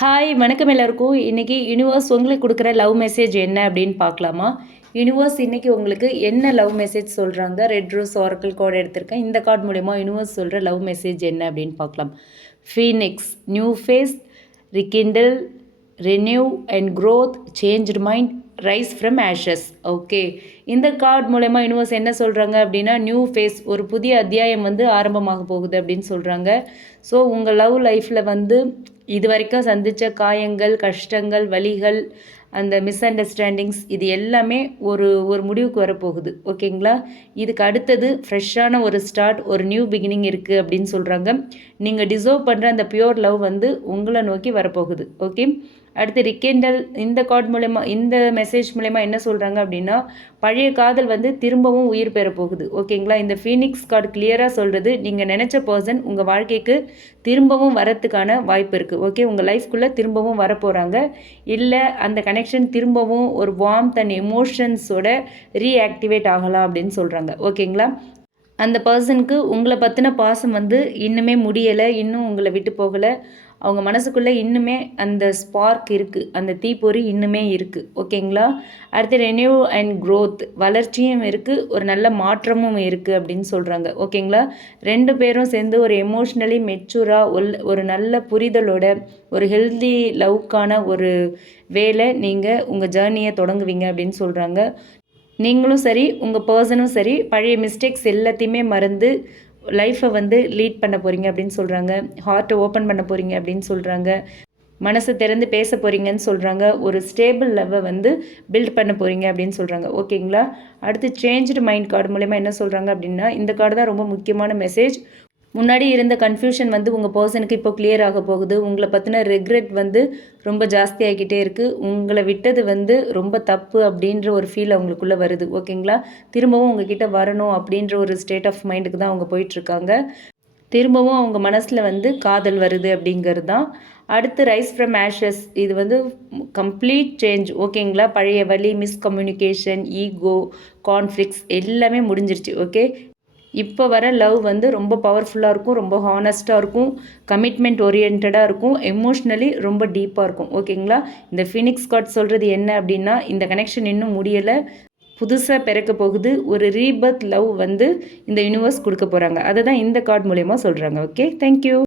Hi வணக்கம் எல்லாருக்கும். இன்றைக்கி யூனிவர்ஸ் உங்களுக்கு கொடுக்குற லவ் மெசேஜ் என்ன அப்படின்னு பார்க்கலாமா? யூனிவர்ஸ் இன்றைக்கி உங்களுக்கு என்ன லவ் மெசேஜ் சொல்கிறாங்க? ரெட் ரோஸ் ஆரக்கிள் கார்டு எடுத்திருக்கேன். இந்த கார்டு மூலயமா யூனிவர்ஸ் சொல்கிற லவ் மெசேஜ் என்ன அப்படின்னு பார்க்கலாம். Phoenix, new phase, rekindle, renew and growth, changed mind, rise from ashes. Okay, இந்த கார்டு மூலயமா யூனிவர்ஸ் என்ன சொல்கிறாங்க அப்படின்னா, நியூ ஃபேஸ், ஒரு புதிய அத்தியாயம் ஆரம்பமாக போகுது அப்படின்னு சொல்கிறாங்க. ஸோ உங்கள் லவ் லைஃப்பில் இது வரைக்கும் சந்தித்த காயங்கள், கஷ்டங்கள், வலிகள், அந்த மிஸ் அண்டர்ஸ்டாண்டிங்ஸ், இது எல்லாமே ஒரு ஒரு முடிவுக்கு வரப்போகுது. ஓகேங்களா? இதுக்கு அடுத்தது ஃப்ரெஷ்ஷான ஒரு ஸ்டார்ட், ஒரு நியூ பிகினிங் இருக்குது அப்படின்னு சொல்கிறாங்க. நீங்கள் டிசர்வ் பண்ணுற அந்த பியூர் லவ் உங்களை நோக்கி வரப்போகுது. ஓகே, அடுத்து ரிக்கெண்டல், இந்த கார்டு மூலயமா, இந்த மெசேஜ் மூலயமா என்ன சொல்கிறாங்க அப்படின்னா, பழைய காதல் திரும்பவும் உயிர் பெற போகுது. ஓகேங்களா? இந்த ஃபீனிக்ஸ் கார்டு கிளியராக சொல்கிறது, நீங்கள் நினச்ச பர்சன் உங்கள் வாழ்க்கைக்கு திரும்பவும் வரத்துக்கான வாய்ப்பு இருக்குது. ஓகே, உங்கள் லைஃப்குள்ளே திரும்பவும் வரப்போகிறாங்க. இல்லை அந்த கனெக்ஷன் திரும்பவும் ஒரு வார்ம்த் அண்ட் எமோஷன்ஸோட ரீஆக்டிவேட் ஆகலாம் அப்படின்னு சொல்கிறாங்க. ஓகேங்களா? அந்த பர்சனுக்கு உங்களை பற்றின பாசம் இன்னுமே முடியலை, இன்னும் உங்களை விட்டு போகலை. அவங்க மனசுக்குள்ளே இன்னுமே அந்த ஸ்பார்க் இருக்குது, அந்த தீப்பொறி இன்னுமே இருக்குது. ஓகேங்களா? அடுத்து ரெனியூ அண்ட் க்ரோத், வளர்ச்சியும் இருக்குது, ஒரு நல்ல மாற்றமும் இருக்குது அப்படின்னு சொல்கிறாங்க. ஓகேங்களா? ரெண்டு பேரும் சேர்ந்து ஒரு எமோஷ்னலி மெச்சூராக ஒரு நல்ல புரிதலோட ஒரு ஹெல்தி லவ்க்கான ஒரு வேலை நீங்கள் உங்கள் ஜேர்னியை தொடங்குவீங்க அப்படின்னு சொல்கிறாங்க. நீங்களும் சரி, உங்கள் பர்சனும் சரி, பழைய மிஸ்டேக்ஸ் எல்லாத்தையுமே மறந்து லைஃப்பை லீட் பண்ண போகிறீங்க அப்படின்னு சொல்கிறாங்க. ஹார்ட்டை ஓப்பன் பண்ண போகிறீங்க அப்படின்னு சொல்கிறாங்க. மனசை திறந்து பேச போகிறீங்கன்னு சொல்கிறாங்க. ஒரு ஸ்டேபிள் லவ்வை பில்ட் பண்ண போகிறீங்க அப்படின்னு சொல்கிறாங்க. ஓகேங்களா? அடுத்து சேஞ்ச்டு மைண்ட் கார்டு மூலமா என்ன சொல்கிறாங்க அப்படின்னா, இந்த கார்டு தான் ரொம்ப முக்கியமான மெசேஜ். முன்னாடி இருந்த கன்ஃபியூஷன் உங்கள் பர்சனுக்கு இப்போ கிளியர் ஆக போகுது. உங்களை பற்றின ரெக்ரெட் ரொம்ப ஜாஸ்தி ஆகிக்கிட்டே இருக்குது. உங்களை விட்டது ரொம்ப தப்பு அப்படின்ற ஒரு ஃபீல் அவங்களுக்குள்ளே வருது. ஓகேங்களா? திரும்பவும் உங்ககிட்ட வரணும் அப்படின்ற ஒரு ஸ்டேட் ஆஃப் மைண்டுக்கு தான் அவங்க போயிட்டுருக்காங்க. திரும்பவும் அவங்க மனசில் காதல் வருது அப்படிங்கிறது தான். அடுத்து ரைஸ் ஃப்ரம் ஆஷஸ், இது கம்ப்ளீட் சேஞ்ச். ஓகேங்களா? பழைய வலி, மிஸ்கம்யூனிகேஷன், ஈகோ, கான்ஃப்ளிக்ஸ் எல்லாமே முடிஞ்சிருச்சு. ஓகே, இப்போ வர லவ் ரொம்ப பவர்ஃபுல்லாக இருக்கும், ரொம்ப ஹானஸ்ட்டாக இருக்கும், கமிட்மெண்ட் ஓரியன்டாக இருக்கும், எமோஷ்னலி ரொம்ப டீப்பாக இருக்கும். ஓகேங்களா? இந்த ஃபீனிக்ஸ் கார்டு சொல்கிறது என்ன அப்படின்னா, இந்த கனெக்ஷன் இன்னும் முடியலை, புதுசாக பிறக்க போகுது, ஒரு ரீபர்த் லவ் இந்த யூனிவர்ஸ் கொடுக்க போகிறாங்க. அதை தான் இந்த கார்டு மூலயமா சொல்கிறாங்க. Okay, thank you.